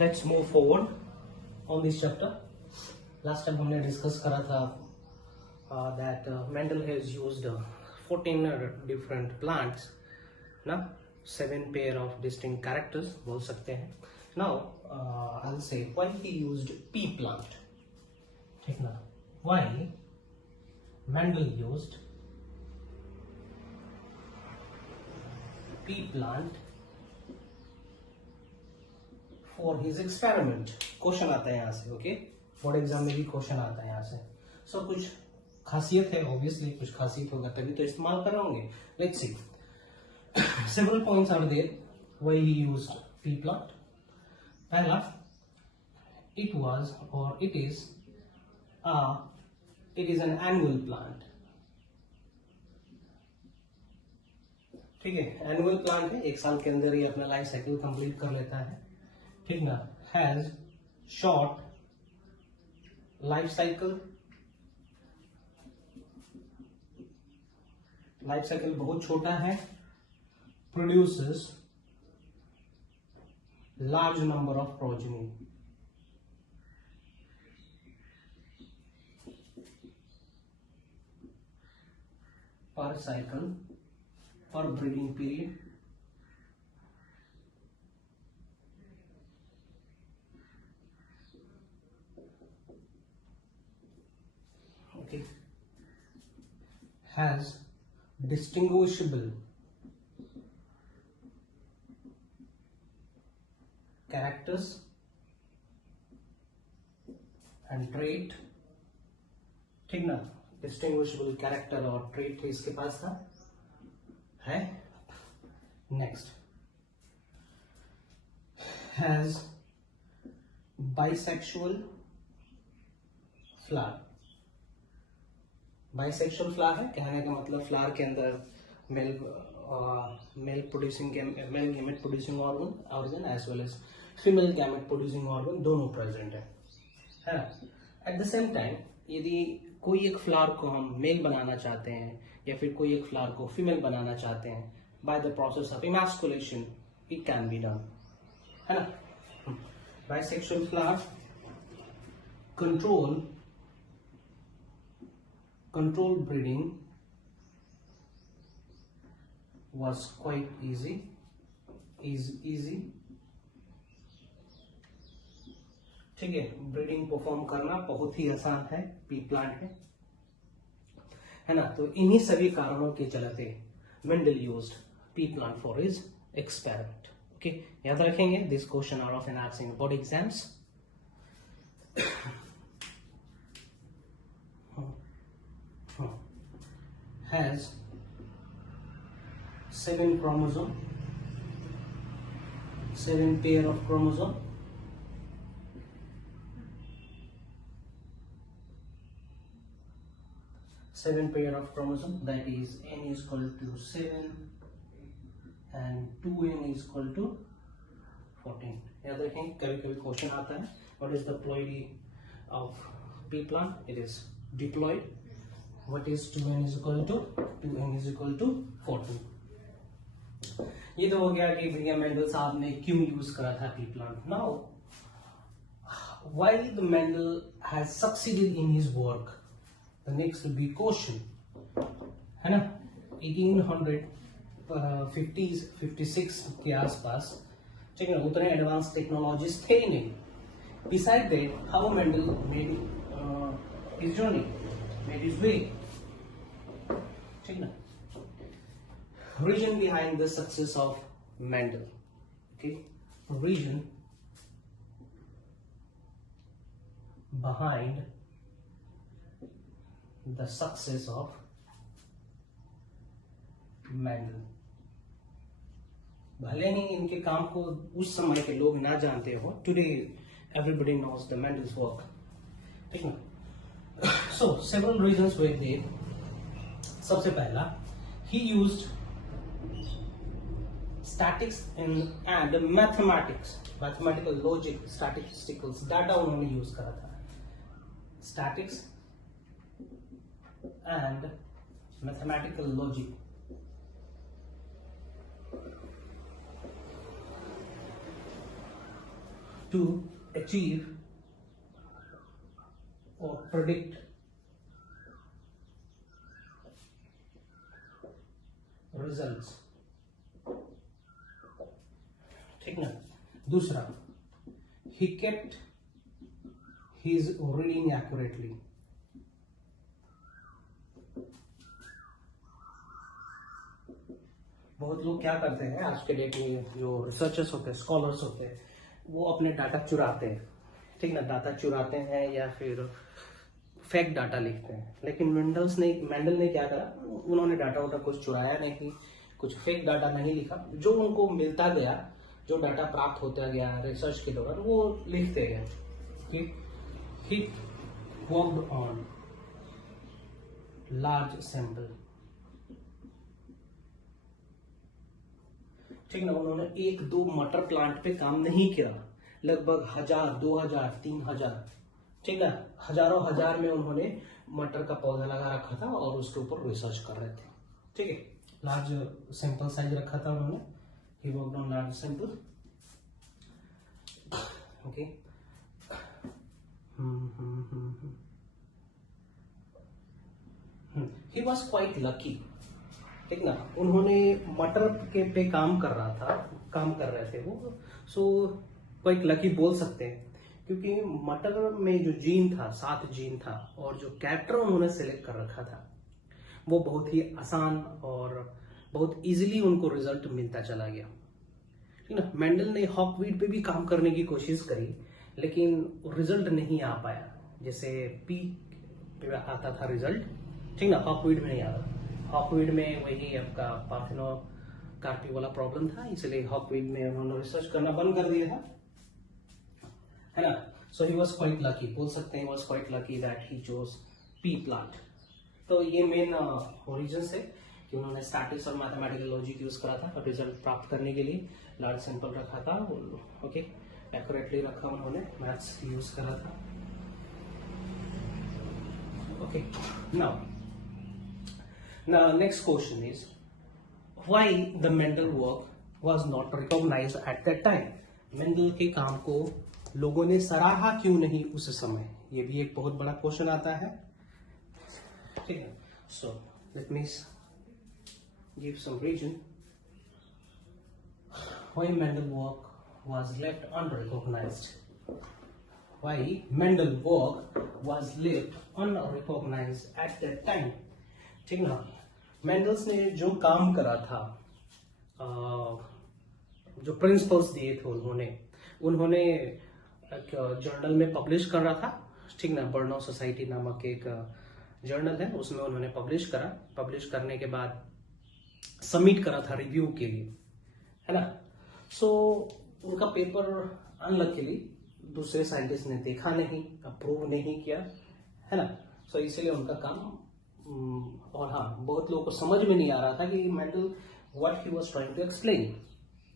Let's move forward on this chapter. Last time हमने discuss करा था that Mendel has used 14 different plants, ना 7 pair of distinct characters बोल सकते हैं. Now I'll say why he used pea plant. ठीक ना, why Mendel used pea plant for his experiment. Question आता है यहाँ से. ओके, बोर्ड एग्जाम में भी क्वेश्चन आता है यहाँ से. सो कुछ खासियत है, ऑब्वियसली कुछ खासियत होगा तभी तो इस्तेमाल कर रहे होंगे. Let's see, several points are there why he used pea plant. पहला, इट वाज और it is an annual plant. ठीक है, एनुअल प्लांट है, एक साल के अंदर ही अपना लाइफ साइकिल कंप्लीट कर लेता है. ठीक ना, has short life cycle. Life cycle बहुत छोटा है. Produces large number of progeny. पर साइकिल, पर breeding period. Okay, has distinguishable characters and trait. ठीक ना, डिस्टिंग्विशेबल कैरेक्टर और ट्रेट इसके पास था है. Next, has bisexual flower. Bisexual flower है, कहने का मतलब फ्लावर के अंदर male gamete producing organ as well as female gamete producing organ दोनों प्रेजेंट है ना. एट द सेम टाइम यदि कोई एक फ्लावर को हम मेल बनाना चाहते हैं या फिर कोई एक फ्लावर को फीमेल बनाना चाहते हैं by the process of emasculation, it can be done, है ना. Bisexual flower, control breeding was quite easy. ठीक है, ब्रीडिंग परफॉर्म करना बहुत ही आसान है, पी प्लांट है ना. तो इन्हीं सभी कारणों के चलते Mendel used pea plant for his experiment. Okay, याद रखेंगे, this question are often asked in board exams. has 7 chromosome, 7 pair of chromosome. That is n is equal to 7 and 2n is equal to 14. याद रखें, कभी कभी question आता है, what is the ploidy of pea plant? It is diploid. What is 2n is equal to? 2n is equal to 14. ये तो हो गया कि भैया मेंडल साहब ने क्यों यूज करा था P plant. Now why the Mendel has succeeded in his work? The next will be question, है ना. 1850s 56 के आसपास, ठीक है, उतने एडवांस टेक्नोलॉजीज थे ही नहीं. Beside that, how Mendel made his journey, made his way. ठीक ना, reason behind the success of Mendel. Okay, reason behind the success of Mendel. भले नहीं इनके काम को उस समय के लोग ना जानते हो, today everybody knows the Mendel's work. ठीक ना. So several reasons were there. सबसे पहला, he used statics and mathematics, mathematical logic, statistical data उन्होंने यूज करा था. Statics and mathematical logic. to achieve or predict results, ठीक ना। दूसरा, he kept his reading accurately, बहुत लोग क्या करते हैं आज के डेट में, जो रिसर्चर्स होते हैं, स्कॉलर्स होते हैं, वो अपने डाटा चुराते हैं, ठीक ना, डाटा चुराते हैं या फिर फेक डाटा लिखते हैं। लेकिन मेंडल ने क्या करा, उन्होंने डाटा वाटा कुछ चुराया नहीं, कुछ फेक डाटा नहीं लिखा, जो उनको मिलता गया, जो डाटा प्राप्त होता गया रिसर्च के दौरान, वो लिखते गए। He worked on large sample, ठीक ना। उन्होंने 1-2 मटर प्लांट पे काम नहीं किया, लगभग 1000, 2000, 3000, ठीक ना, हजारों हजार में उन्होंने मटर का पौधा लगा रखा था और उसके ऊपर रिसर्च कर रहे थे, ठीक है। लार्ज सैंपल साइज रखा था उन्होंने, he worked on large sample, okay. He was quite lucky, ठीक ना। उन्होंने मटर के पे काम कर रहे थे वो, सो क्वाइट लकी बोल सकते हैं, क्योंकि मटर में जो जीन था, 7 जीन था, और जो कैरेक्टर उन्होंने सिलेक्ट कर रखा था, वो बहुत ही आसान और बहुत इजीली उनको रिजल्ट मिलता चला गया, ठीक ना। मेंडल ने हॉकवीड पे भी काम करने की कोशिश करी, लेकिन रिजल्ट नहीं आ पाया, जैसे पी पे आता था रिजल्ट, ठीक ना, हॉकवीड में नहीं आता। हॉकवीड में वही आपका पार्थिनोकार्पी वाला प्रॉब्लम था, इसलिए हॉकवीड में उन्होंने रिसर्च करना बंद कर दिया था, है ना। सो ही वॉज क्वाइट लकी, बोल सकते हैं was quite lucky that he chose P plant. तो ये मेन ओरिजिन है कि उन्होंने स्टैटिक्स और मैथमेटिकल लॉजिक यूज करा था रिजल्ट प्राप्त करने के लिए, लार्ज सैंपल रखा था, ओके, एक्यूरेटली रखा, उन्होंने मैथ्स यूज करा था, okay. Now next question is, why the Mendel work was not recognized at that time? Mendel के काम को लोगों ने सराहा क्यों नहीं उस समय, ये भी एक बहुत बड़ा क्वेश्चन आता है, ठीक है। So let me give some reason why Mendel work was left unrecognized. Why Mendel work was left unrecognized at that time, ठीक ना। मेंडल्स ने जो काम करा था, जो प्रिंसिपल्स दिए थे उन्होंने एक जर्नल में पब्लिश कर रहा था, ठीक ना। बर्नौ सोसाइटी नामक एक जर्नल है, उसमें उन्होंने पब्लिश करने के बाद सबमिट करा था रिव्यू के लिए, है ना। सो उनका पेपर अनलकीली दूसरे साइंटिस्ट ने देखा नहीं, अप्रूव नहीं किया, है ना। सो इसलिए उनका काम, और हाँ, बहुत लोगों को समझ में नहीं आ रहा था कि Mendel what he was trying to explain,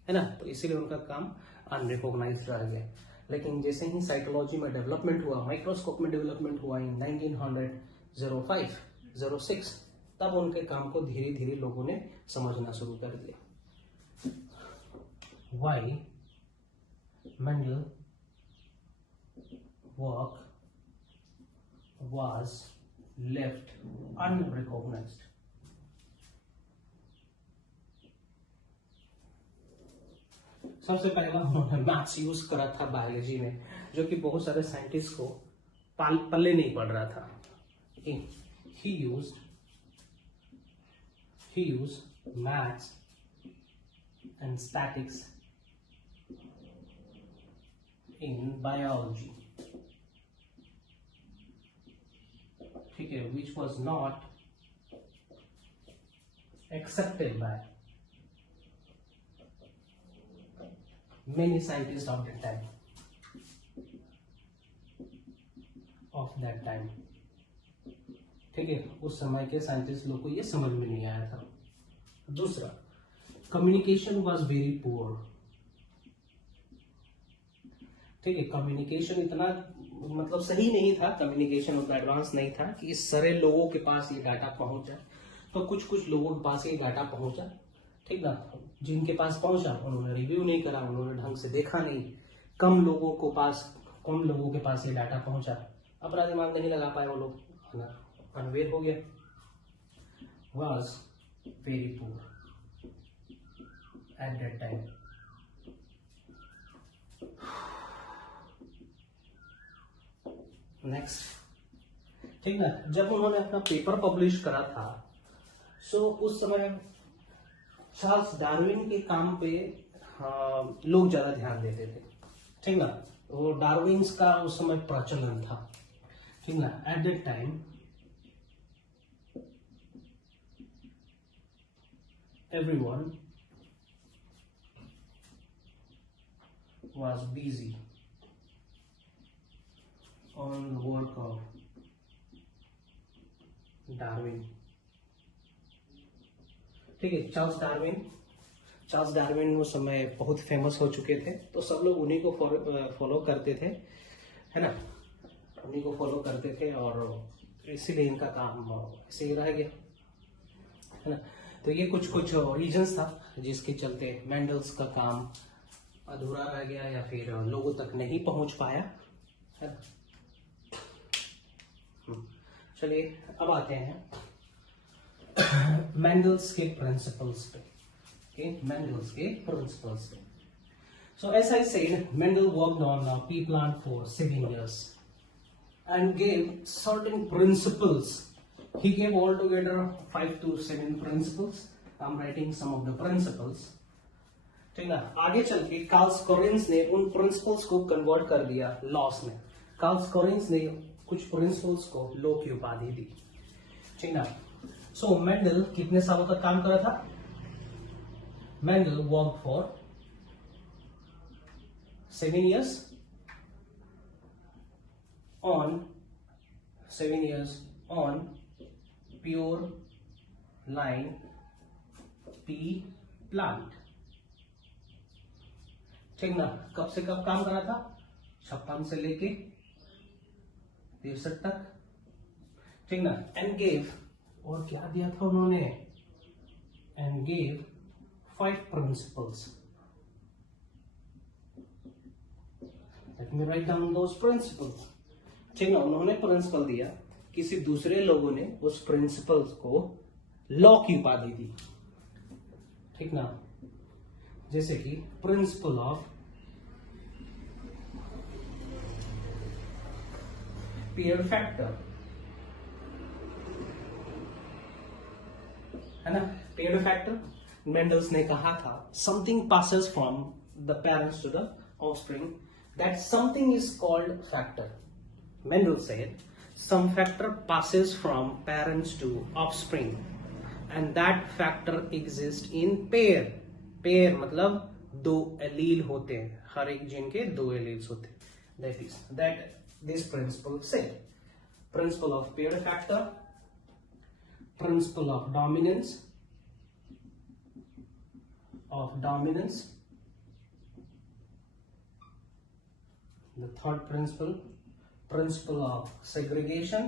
है ना। तो इसीलिए उनका काम अनरिकॉग्नाइज्ड रह गया। लेकिन जैसे ही साइकोलॉजी में डेवलपमेंट हुआ, माइक्रोस्कोप में डेवलपमेंट हुआ इन 1905, 06, तब उनके काम को धीरे धीरे लोगों ने समझना शुरू कर दिया। Why Mendel work was left unrecognized. सबसे पहला उन्होंने मैथ्स यूज करा था बायोलॉजी में, जो कि बहुत सारे साइंटिस्ट को पल्ले नहीं पड़ रहा था। He used maths and statics in biology, ठीक है, which was not accepted by many scientists of that time. ठीक है, उस समय के साइंटिस्ट लोग को ये समझ में नहीं आया था। दूसरा, कम्युनिकेशन वॉज वेरी पुअर, ठीक है, कम्युनिकेशन इतना मतलब सही नहीं था, कम्युनिकेशन उतना एडवांस नहीं था कि इस सारे लोगों के पास ये डाटा पहुंच जाए। तो कुछ लोगों के पास ये डाटा पहुंचा, ठीक ना, जिनके पास पहुंचा उन्होंने रिव्यू नहीं करा, उन्होंने ढंग से देखा नहीं, कम लोगों के पास ये डाटा पहुंचा, अपना दिमाग नहीं लगा पाए वो लोग, अनवेयर हो गया, was very poor at that time. Next, ठीक ना, जब उन्होंने अपना पेपर पब्लिश करा था, सो उस समय चार्ल्स डार्विन के काम पे लोग ज्यादा ध्यान देते थे, ठीक ना, वो डार्विन्स का उस समय प्रचलन था, ठीक ना, at that time everyone was busy on the work of Darwin, ठीक है। चार्ल्स डार्विन उस समय बहुत फेमस हो चुके थे, तो सब लोग उन्हीं को फॉलो करते थे, है ना, उन्हीं को फॉलो करते थे, और इसीलिए इनका काम ऐसे ही रह गया, है ना। तो ये कुछ रीजंस था जिसके चलते मेंडल्स का काम अधूरा रह गया या फिर लोगों तक नहीं पहुंच पाया, है ना। चलिए अब आते हैं मेंडल्स के प्रिंसिपल्स पे, so as I said, Mendel worked on pea plant for 7 years and gave certain principles. He gave altogether 5 to 7 principles. I'm writing some of the principles. ठीक ना, आगे चल के कार्ल्स कोरिन्स ने उन प्रिंसिपल्स को कन्वर्ट कर दिया लॉस में। कार्ल्स कोरिन्स ने कुछ प्रिंसिपल्स को लॉ की उपाधि दी, ठीक ना। सो मेंडल कितने सालों तक काम करा था? Mendel work for 7 years on pure line P plant, ठीक ना। कब से कब काम करा था? 56 से लेके 63 तक, ठीक ना। एंड गेव, और क्या दिया था उन्होंने? And gave 5 principles. Let me write down those principles, ठीक ना। उन्होंने प्रिंसिपल दिया, किसी दूसरे लोगों ने उस प्रिंसिपल्स को लॉ की उपाधि दी, ठीक ना। जैसे कि प्रिंसिपल ऑफ पेयर फैक्टर, है ना। पेयर फैक्टर, मेंडल्स ने कहा था something passes from the parents to the offspring, that something is called factor. Mendel said some factor passes from parents to offspring and that factor exists in pair. Pair मतलब 2 allele होते हैं, हर एक gene के 2 alleles होते हैं। that this principle said, principle of pair factor, principle of dominance, the third principle of segregation,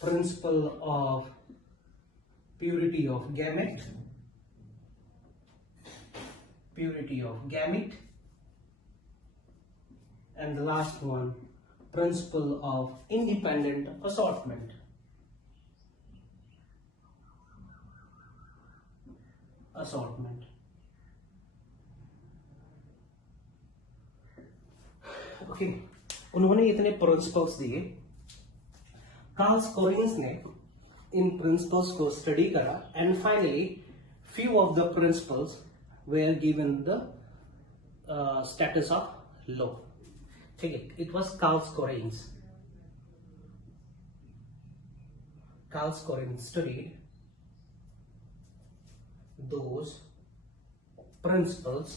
principle of purity of gamete, and the last one, principle of independent assortment. Okay, उन्होंने इतने principles दिए। Carl's कोरिन्स ने इन principles को study करा and finally few of the principles were given the status of law, ठीक है। it was Carl Corins studied those principles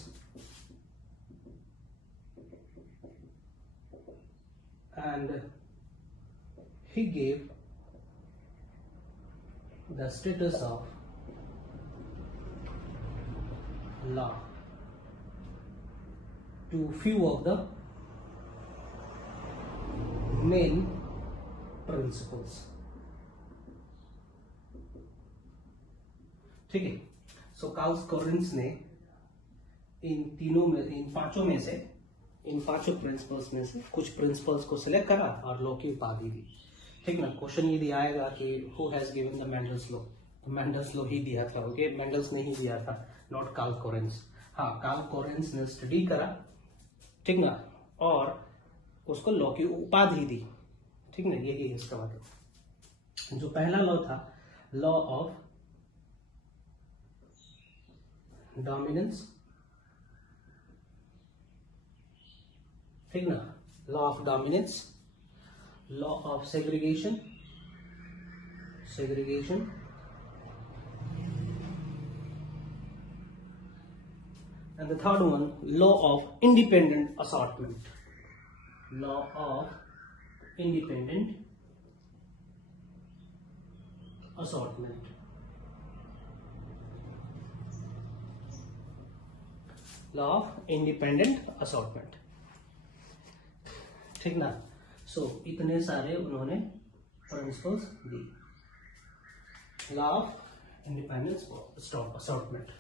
and he gave the status of law to few of the main principles, ठीक है। सो Carl's कोरिन्स ने इन पांचों principles में से कुछ principles को सिलेक्ट करा और लॉ की उपाधि दी। ठीक ना। क्वेश्चन ये दिया आएगा कि who has given the Mendel's law, तो मेंडल्स लॉ ही दिया था। ओके, मेंडल्स ने ही दिया था, नॉट कार्ल कोरेंस। हाँ, कार्ल कोरेंस ने स्टडी करा, ठीक ना, और उसको लॉ की उपाधि दी। ठीक ना, यही है इसका मतलब। जो पहला लॉ था, लॉ ऑफ डोमिनेंस, ठीक ना, law of dominance, law of segregation, and the third one, law of independent assortment, law of independent assortment, law of independent assortment। ठीक ना। सो इतने सारे उन्होंने principles the, law of independence assortment.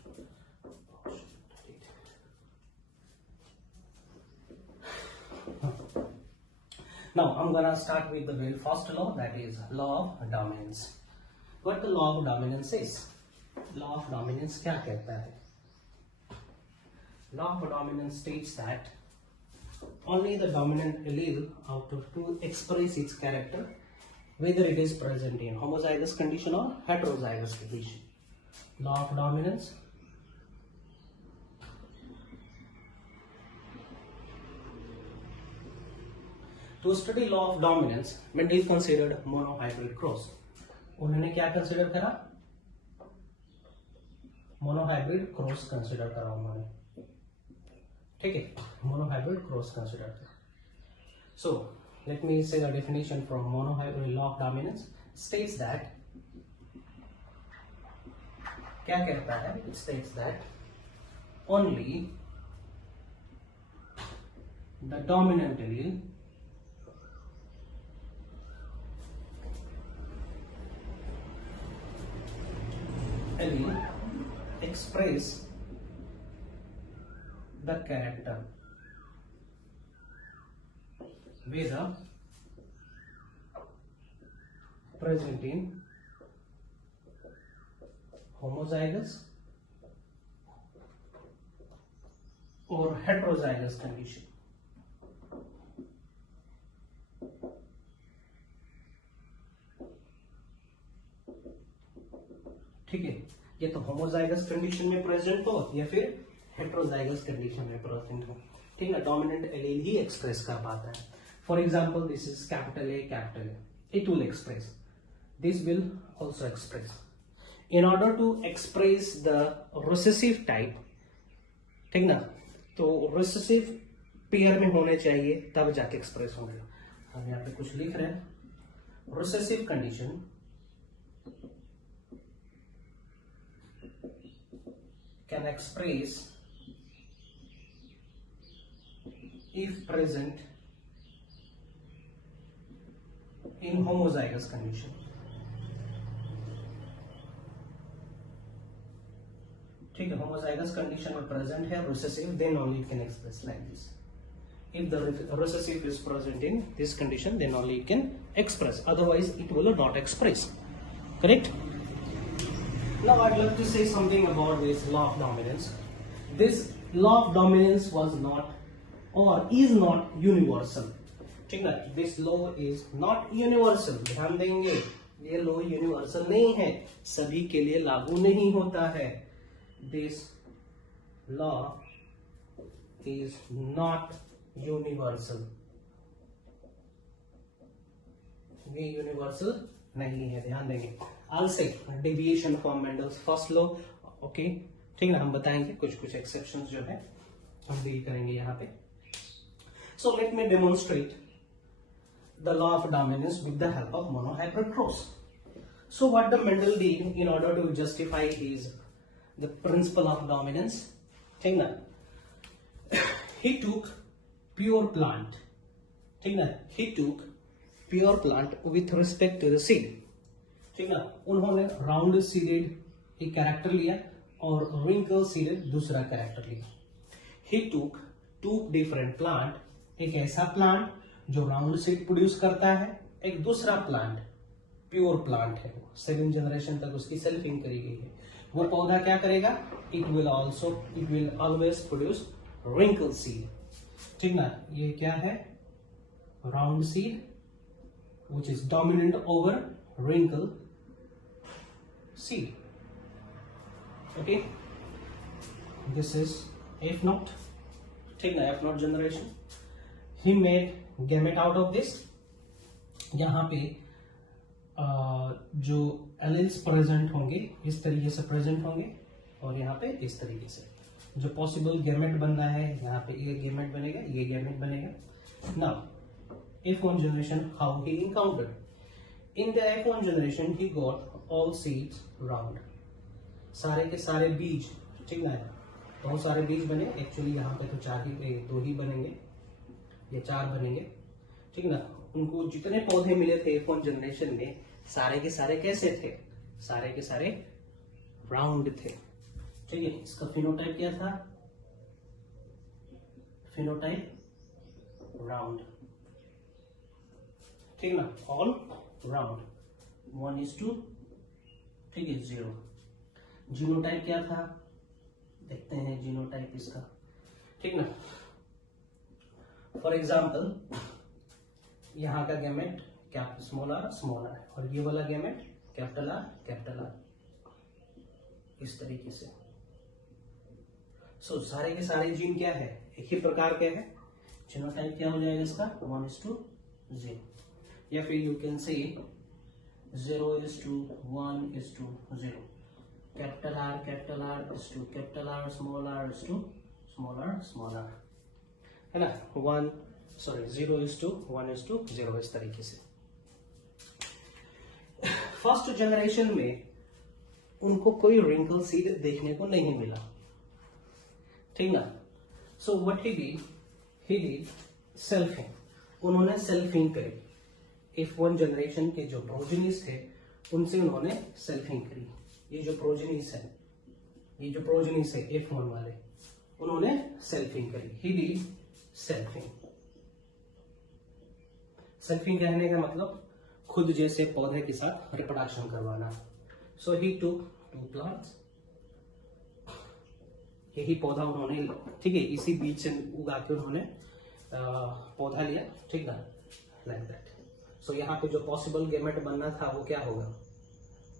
Now I'm gonna start with the very first law, that is law of dominance. What the law of dominance is? Law of dominance क्या कहता है? Law of dominance states that only the dominant allele out of to express its character, whether it is present in homozygous condition or heterozygous condition. Law of dominance to study law of dominance, Mendel considered monohybrid cross. उन्होंने क्या consider करा? Monohybrid cross consider करा उन्होंने। ठीक है, monohybrid cross consider करा। सो let मी से the definition from monohybrid law of dominance states that, क्या कहता है? It states that only the dominant allele express the character whether present in homozygous or heterozygous condition। ठीक है, ये तो होमोजाइगस कंडीशन में प्रेजेंट हो या फिर हेट्रोजाइगस कंडीशन में प्रेजेंट हो। ठीक है, डोमिनेंट एलील ही एक्सप्रेस कर पाता है। For example, this is capital A, it will express, this will also express. In order to express the recessive type, ठीक ना, तो रिसेसिव पेयर में होने चाहिए तब जाके एक्सप्रेस होंगे। हम यहाँ पे कुछ लिख रहे हैं, recessive condition can express if present in homozygous condition। ठीक है, homozygous condition में present है recessive, then only it can express like this। If the recessive is present in this condition, then only it can express, otherwise it will not express। Correct? Now I'd love to say something about this law of dominance. This law of dominance was not or is not universal। ठीक है, this law is not universal। ध्यान देंगे, ये law universal नहीं है, सभी के लिए लागू नहीं होता है। This law is not universal, ये universal नहीं है, ध्यान देंगे। I'll say deviation from Mendel's first law, okay, ठीक ना, हम बताएंगे कुछ एक्सेप्शंस जो है हम डील करेंगे यहाँ पे। So let me demonstrate the law of dominance with the help of monohybrid cross। So what the Mendel did in order to justify the principle of dominance, ठीक ना, he took pure plant, ठीक ना, he took pure plant with respect to the seed। ठीक ना, उन्होंने round seeded एक character लिया और रिंकल सीडेड दूसरा कैरेक्टर लिया। ही टूक टू डिफरेंट प्लांट, एक ऐसा प्लांट जो राउंड सीड प्रोड्यूस करता है, एक दूसरा प्लांट प्योर प्लांट है, वो 7 जनरेशन तक उसकी सेल्फिंग करी गई है। वो पौधा क्या करेगा, it will always produce wrinkle seed, ठीक ना। ये क्या है, round seed which is dominant over wrinkle seed. Okay, this is F0, ठीक ना, F0 generation. He made gamete out of this. यहाँ पे जो एलिल्स प्रेजेंट होंगे इस तरीके से प्रेजेंट होंगे, और यहाँ पे इस तरीके से जो पॉसिबल गैमेट बनना है, यहाँ पे ये गैमेट बनेगा, ये गैमेट बनेगा। Now F1 generation, how he encountered. In the F1 generation, he got all seeds round. सारे के सारे बीज, ठीक ना, बहुत सारे बीज बने। एक्चुअली यहाँ पे तो 2 ही बनेंगे, ये 4 बनेंगे, ठीक ना। उनको जितने पौधे मिले थे F1 जनरेशन में, सारे के सारे कैसे थे, सारे के सारे राउंड थे, ठीक है। इसका फिनोटाइप क्या था, फिनोटाइप राउंड, ठीक ना, ऑल राउंड, 1:2, ठीक है, 0। जीनोटाइप क्या था, देखते हैं जीनोटाइप इसका, ठीक ना। फॉर एग्जाम्पल यहाँ का गैमेट स्मॉल आर और ये वाला गैमेट कैपिटल आर, इस तरीके से। सो सारे के सारे जीन क्या है, एक ही प्रकार के हैं। जीनोटाइप क्या हो जाएगा इसका, 1:0, या फिर you can say 0:1:0, capital R is to capital R, small r is to small r, है ना। 0:1:0, इस तरीके से। फर्स्ट जनरेशन में उनको कोई रिंकल सीड देखने को नहीं मिला, ठीक ना। So what he did selfing, उन्होंने सेल्फिंग करी। F1 जनरेशन के जो प्रोजेनिस थे उनसे उन्होंने सेल्फिंग करी। ये जो प्रोजेनिस है F1 वाले, उन्होंने सेल्फिंग करी। ही डिड सेल्फिंग कहने का मतलब खुद जैसे पौधे के साथ रिप्रोडक्शन करवाना। सो ही टूक 2 प्लांट्स, यही पौधा उन्होंने, ठीक है, इसी बीज से उगा के उन्होंने पौधा लिया, ठीक है, लाइक दैट। सो यहाँ पे जो पॉसिबल गैमेट बनना था वो क्या होगा,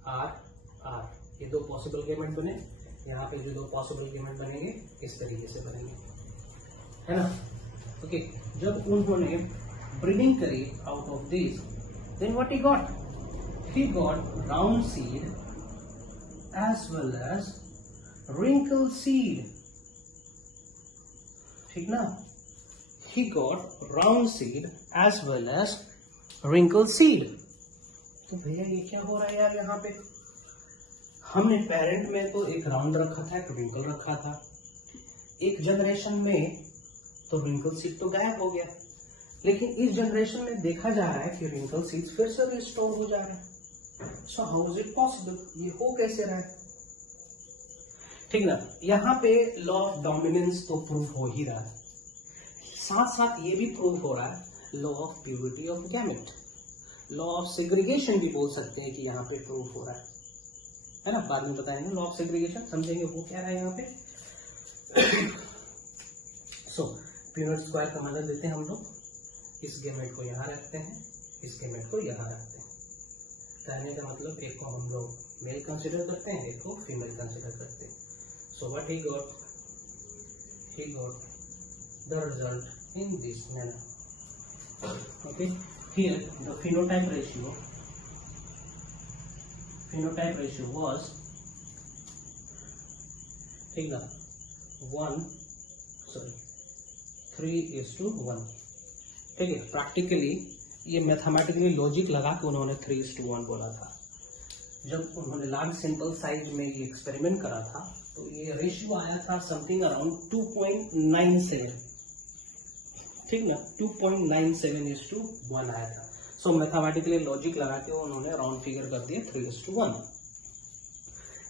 R, ये 2 पॉसिबल गैमेट बने। यहाँ पे जो 2 पॉसिबल गैमेट बनेंगे इस तरीके से बनेंगे, है ना। ओके, जब उन्होंने ब्रीडिंग करी out of this, then what he got round seed as well as wrinkle seed, ठीक ना। He got round seed as well as wrinkle seed. तो भैया ये क्या हो रहा है यार, यहाँ पे हमने पेरेंट में तो एक राउंड रखा था, एक रिंकल रखा था। एक जनरेशन में तो रिंकल सीड तो गायब हो गया, लेकिन इस जनरेशन में देखा जा रहा है कि रिंकल सीड फिर से रिस्टोर हो जा रहे हैं। So how is it possible, ये हो कैसे रहा है, ठीक ना। यहाँ पे लॉ ऑफ डोमिनेंस तो प्रूव हो ही रहा है, साथ साथ ये भी प्रूव हो रहा है law of purity of gamete, law of segregation भी बोल सकते हैं कि यहाँ पे प्रूव हो रहा है ना। बाद में बताएंगे लॉ ऑफ सेग्रीगेशन, समझेंगे वो क्या है यहाँ पे। सो प्यूनट स्क्वायर का मतलब देते हैं हम लोग, इस गैमेट को यहाँ रखते हैं, इस गैमेट को यहाँ रखते हैं। कहने का मतलब एक को हम लोग मेल कंसिडर करते हैं, एक को फीमेल कंसिडर करते हैं। So what he got the result in this manner. Okay, here the phenotype ratio was, ठीक ना, 3:1, ठीक है। प्रैक्टिकली ये मैथमेटिकली लॉजिक लगा के उन्होंने 3:1 बोला था। जब उन्होंने लार्ज सैंपल साइज में ये एक्सपेरिमेंट करा था तो ये रेशियो आया था समथिंग अराउंड 2.97, ठीक ना, 2.97:1 आया था। सो मैथमेटिकली लॉजिक लगा के उन्होंने राउंड फिगर कर दिया 3:1।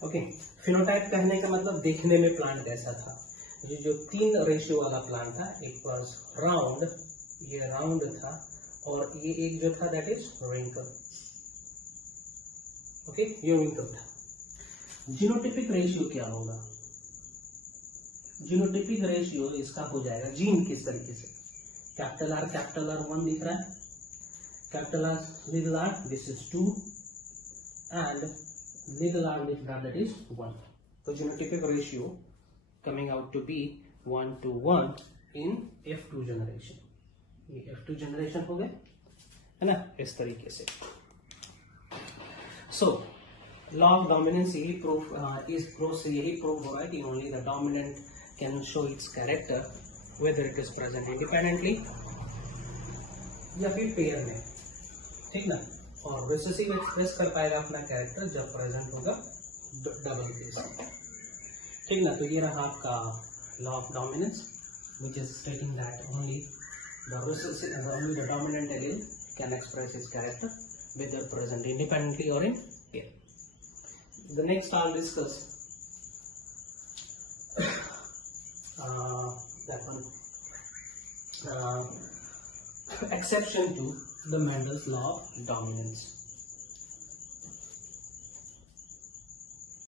ओके, फिनोटाइप कहने का मतलब देखने में प्लांट कैसा था। ये जो 3 रेशियो वाला प्लान था, एक वाज राउंड, ये राउंड था, और ये एक जो था दैट इज रिंकल. ओके, ये रिंकल था. जीनोटिपिक रेशियो क्या होगा? जीनोटिपिक रेशियो इसका हो जाएगा जीन किस तरीके से, कैपिटल आर 1 दिख रहा है, capital R little R this is 2 and little R that is 1. तो genotypic ratio coming out to be 1:1 in F2 generation. ये F2 generation हो गए, है ना, इस तरीके से. So law of dominance यही proof यही proof हो रहा है कि only the dominant can show its character whether it is present independently या फिर पेयर में, ठीक ना. और रिसेसिव एक्सप्रेस कर पाएगा अपना कैरेक्टर जब प्रेजेंट होगा डबल केस, ठीक ना. तो ये रहा आपका law of dominance which is stating that only the dominant allele can express his character whether present independently or in pair. The next I'll discuss that one exception to the Mendel's law of dominance.